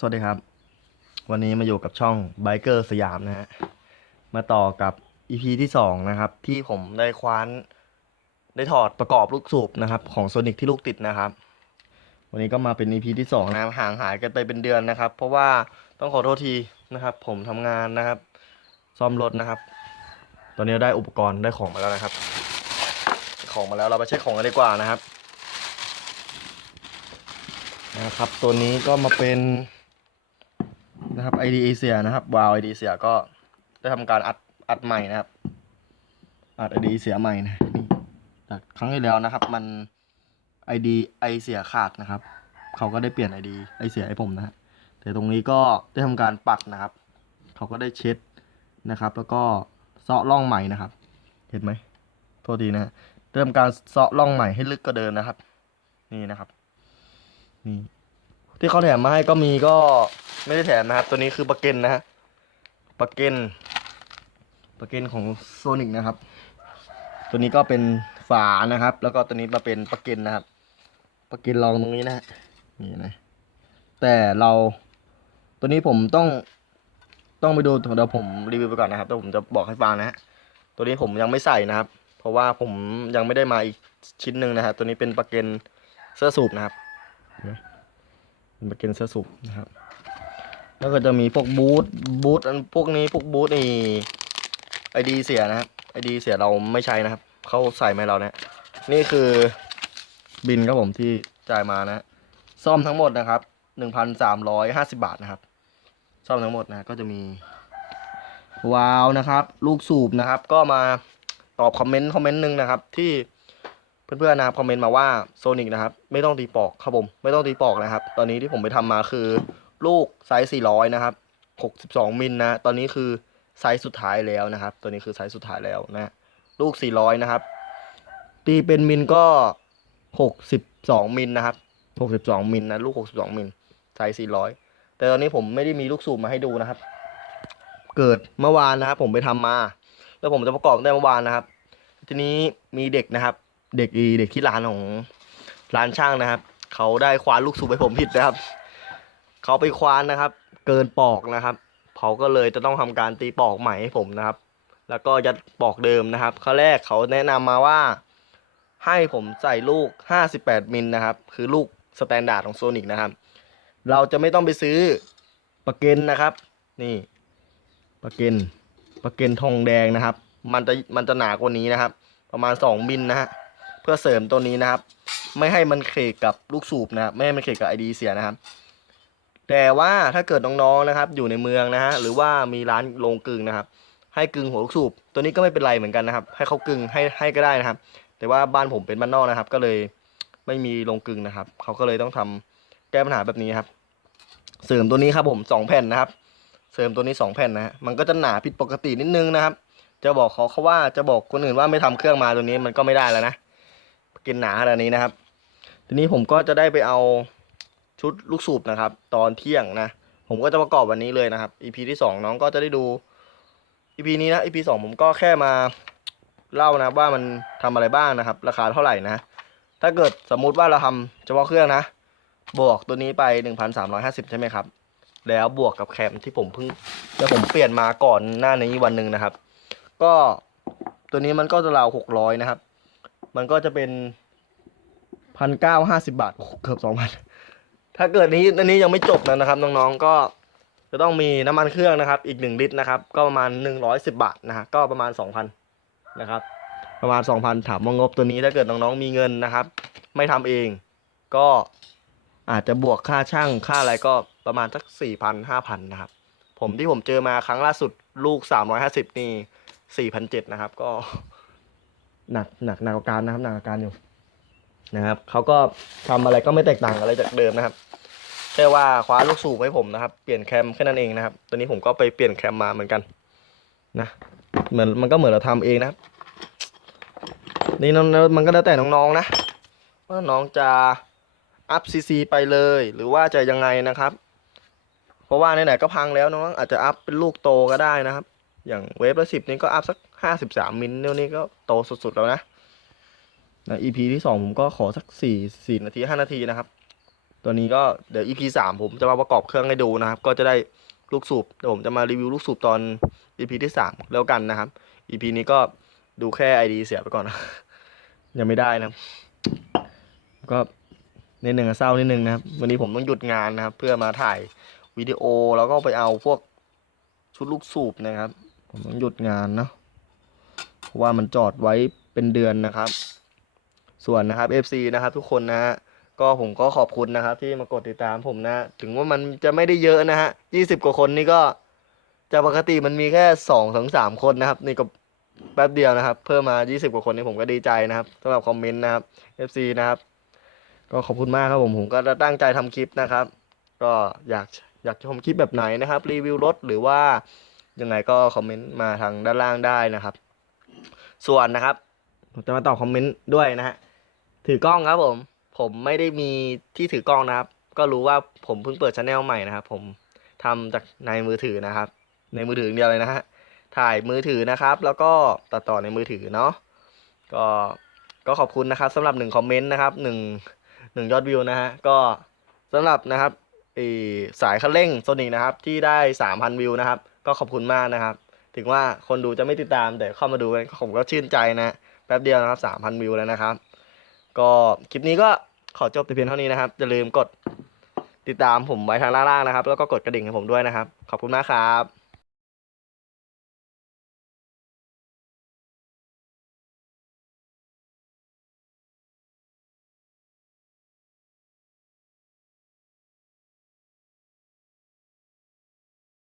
สวัสดีครับ วันนี้มาอยู่กับช่อง Biker สยามนะฮะมาต่อกับ EP ที่สองนะครับ ที่ผมได้คว้าน ได้ถอดประกอบลูกสูบนะครับ ของโซนิกที่ลูกติดนะครับ วันนี้ก็มาเป็น EP ที่สองนะห่างหายกันไปเป็นเดือนนะครับ เพราะว่าต้องขอโทษทีนะครับ ผมทำงานนะครับ ซ่อมรถนะครับ ตอนนี้ได้อุปกรณ์ได้ของมาแล้วนะครับ ของมาแล้วเราไปเช็คของกันดีกว่านะครับนะครับ ตัวนี้ก็มาเป็น นะครับ ID เสียนะครับวาว ID เสียก็ได้ทำการอัดอัดใหม่นะครับ อัด ID เสียใหม่นะนี่จากครั้งที่แล้วนะครับ มัน ID ไอเสียขาดนะครับ เขาก็ได้เปลี่ยน ID ไอเสียให้ผมนะแต่ตรงนี้ก็ได้ทำการปัดนะครับ เขาก็ได้เช็ดนะครับ แล้วก็เซาะร่องใหม่นะครับ เห็นไหมโทษทีนะฮะได้ทำการเซาะร่องใหม่ให้ลึกกว่าเดิมนะครับ นี่นะครับ นี่ที่เขาแถมมาให้ก็มีก็ ไม่ได้แถมนะครับ ตัวนี้คือปลักเกนนะฮะปลักเกนปลักเกนของโซนิกนะครับ ตัวนี้ก็เป็นฝานะครับ แล้วก็ตัวนี้มาเป็นปลักเกนนะครับปลักเกนรองตรงนี้นะฮะนี่นะแต่เราตัวนี้ผมต้องต้องไปดูเดี๋ยวผมรีวิวไปก่อนนะครับแต่ผมจะบอกให้ฟังนะฮะตัวนี้ผมยังไม่ใส่นะครับ เพราะว่าผมยังไม่ได้มาอีกชิ้นหนึ่งนะฮะตัวนี้เป็นปลักเกนเสื้อสูบนะครับเป็นปลั๊กเกนเสื้อสูบนะครับ แล้วก็จะมีพวกบูทบูทอันพวกนี้พวกบูทนี่ไอดีเสียนะครับไอดีเสียเราไม่ใช้นะครับเขาใส่มาให้เราเนี่ยนี่คือบินครับผมที่จ่ายมานะซ่อมทั้งหมดนะครับหนึ่งพันสามร้อยห้าสิบาทนะครับ ซ่อมทั้งหมดนะก็จะมีวาวนะครับ ลูกสูบนะครับ ก็มาตอบคอมเมนต์คอมเมนต์หนึ่งนะครับ ที่เพื่อนๆนะครับคอมเมนต์มาว่าโซนิกนะครับ ไม่ต้องตีปอกครับผมไม่ต้องตีปอกนะครับ ตอนนี้ที่ผมไปทำมาคือ ลูกไซส์400 นะครับ 62 มิลนะ ตอนนี้คือไซส์สุดท้ายแล้วนะครับ ตัวนี้คือไซส์สุดท้ายแล้วนะ ลูก 400 นะครับ ตีเป็นมิลก็ 62 มิลนะครับ 62 มิลนะ ลูก 62 มิล ไซส์ 400 แต่ตอนนี้ผมไม่ได้มีลูกสูบมาให้ดูนะครับ เกิดเมื่อวานนะครับ ผมไปทำมา แล้วผมจะประกอบได้เมื่อวานนะครับ ทีนี้มีเด็กนะครับ เด็กอีเด็กที่ร้านของร้านช่างนะครับ เขาได้ควานลูกสูบให้ผมผิดนะครับ เขาไปควานนะครับ เกินปอกนะครับเขาก็เลยจะต้องทำการตีปอกใหม่ให้ผมนะครับ แล้วก็ยัดปอกเดิมนะครับข้อแรกเขาแนะนำมาว่า ให้ผมใส่ลูก 58 มิลนะครับ คือลูกสแตนดาร์ดของโซนิกนะครับ เราจะไม่ต้องไปซื้อประเกนนะครับ นี่ประเกนประเกนทองแดงนะครับ มันจะมันจะหนากว่านี้นะครับ ประมาณ 2 มิลนะฮะเพื่อเสริมตัวนี้นะครับ ไม่ให้มันเคกกับลูกสูบนะครับไม่ให้มันเคกกับไอดีเสียนะครับ แต่ว่าถ้าเกิดน้องๆนะครับ อยู่ในเมืองนะฮะหรือว่ามีร้านโรงกลึงนะครับ ให้กึ่งหัวลูกสูบตัวนี้ก็ไม่เป็นไรเหมือนกันนะครับ ให้เขากึ่งให้ให้ก็ได้นะครับ แต่ว่าบ้านผมเป็นบ้านนอกนะครับ ก็เลยไม่มีโรงกลึงนะครับเขาก็เลยต้องทำแก้ปัญหาแบบนี้ครับ เสริมตัวนี้ครับผมสองแผ่นนะครับ เสริมตัวนี้สองแผ่นนะฮะมันก็จะหนาผิดปกตินิดนึงนะครับ จะบอกเขาเขาว่าจะบอกคนอื่นว่าไม่ทำเครื่องมาตัวนี้มันก็ไม่ได้แล้วนะกินหนาขนาดนี้นะครับ ทีนี้ผมก็จะได้ไปเอา ชุดลูกสูบนะครับ ตอนเที่ยงนะ ผมก็จะประกอบวันนี้เลยนะครับ EP ที่สองน้องก็จะได้ดู EP นี้นะ EP สองผมก็แค่มาเล่านะว่ามันทำอะไรบ้างนะครับ ราคาเท่าไหร่นะ ถ้าเกิดสมมุติว่าเราทำเฉพาะเครื่องนะ บวกตัวนี้ไป 1,350 ใช่ไหมครับ แล้วบวกกับแคมที่ผมเพิ่งแล้วผมเปลี่ยนมาก่อนหน้านี้วันหนึ่งนะครับ ก็ตัวนี้มันก็จะราวหกร้อยนะครับ มันก็จะเป็นพันเก้าห้าสิบาทเกือบสองพัน ถ้าเกิดนี้อันนี้ยังไม่จบนะครับน้องๆก็จะต้องมีน้ำมันเครื่องนะครับ อีกหนึ่งลิตรนะครับ ก็ประมาณหนึ่งร้อยสิบาทนะฮะก็ประมาณสองพันนะครับ ประมาณสองพันถามว่างบตัวนี้ถ้าเกิดน้องๆมีเงินนะครับ ไม่ทำเองก็อาจจะบวกค่าช่างค่าอะไรก็ประมาณสักสี่พันห้าพันนะครับ ผมที่ผมเจอมาครั้งล่าสุดลูกสามร้อยห้าสิบนี่สี่พันเจ็ดนะครับ ก็หนักหนักหนักกาการนะครับหนักกว่าการอยู่ นะครับเขาก็ทำอะไรก็ไม่แตกต่างอะไรจากเดิมนะครับแค่ว่าคว้าลูกสูบให้ผมนะครับ เปลี่ยนแคมแค่นั้นเองนะครับตัวนี้ผมก็ไปเปลี่ยนแคมมาเหมือนกันนะเหมือนมันก็เหมือนเราทำเองนะครับนี่น้องมันก็แล้วแต่น้องๆนะว่าน้องจะอัพซีซีไปเลย หรือว่าจะยังไงนะครับ เพราะว่าไหนๆก็พังแล้วน้องอาจจะอัพเป็นลูกโตก็ได้นะครับ อย่างเวฟละสิบนี่ก็อัพสักห้าสิบสามมิลเดี๋ยวนี้ก็โตสุดๆแล้วนะ นะ EP ที่สองผมก็ขอสักสี่สี่นาทีห้านาทีนะครับ ตัวนี้ก็เดี๋ยว EP สามผมจะมาประกอบเครื่องให้ดูนะครับ ก็จะได้ลูกสูบเดี๋ยวผมจะมารีวิวลูกสูบตอน EP ที่สามแล้วกันนะครับ EP นี้ก็ดูแค่ ID เสียไปก่อนนะยังไม่ได้นะก็นิดหนึ่งเศร้านิดหนึ่งนะครับ วันนี้ผมต้องหยุดงานนะครับ เพื่อมาถ่ายวิดีโอแล้วก็ไปเอาพวกชุดลูกสูบนะครับ ผมต้องหยุดงานเนาะเพราะว่ามันจอดไว้เป็นเดือนนะครับ ส่วนนะครับ FC นะครับ ทุกคนนะฮะก็ผมก็ขอบคุณนะครับ ที่มากดติดตามผมนะ ถึงว่ามันจะไม่ได้เยอะนะฮะยี่สิบกว่าคนนี่ก็จากปกติมันมีแค่สองถึงสามคนนะครับ นี่ก็แป๊บเดียวนะครับ เพิ่มมา20กว่าคนนี่ผมก็ดีใจนะครับสำหรับคอมเมนต์นะครับ FC นะครับ ก็ขอบคุณมากครับผมผมก็ตั้งใจทำคลิปนะครับ ก็อยากอยากชมคลิปแบบไหนนะครับ รีวิวรถหรือว่ายังไงก็คอมเมนต์มาทางด้านล่างได้นะครับ ส่วนนะครับผมจะมาตอบคอมเมนต์ด้วยนะฮะ ถือกล้องครับผม ผมไม่ได้มีที่ถือกล้องนะครับ ก็รู้ว่าผมเพิ่งเปิดช anel ใหม่นะครับ ผมทำจากในมือถือนะครับ ในมือถืออย่างเดียวเลยนะฮะถ่ายมือถือนะครับ แล้วก็ตัดต่อในมือถือเนาะก็ก็ขอบคุณนะครับสำหรับหนึ่งคอมเมนต์นะครับหนึ่งหนึ่งยอดวิวนะฮะก็สำหรับนะครับสายคันเร่งโซนิกนะครับที่ได้สามพันวิวนะครับ ก็ขอบคุณมากนะครับ ถึงว่าคนดูจะไม่ติดตามแต่เข้ามาดูกันผมก็ชื่นใจนะแป๊บเดียวนะครับสามพันวิวแล้วนะครับ ก็คลิปนี้ก็ขอจบแต่เพียงเท่านี้นะครับอย่าลืมกดติดตามผมไว้ทางล่างๆนะครับ แล้วก็กดกระดิ่งให้ผมด้วยนะครับ ขอบคุณมากครับ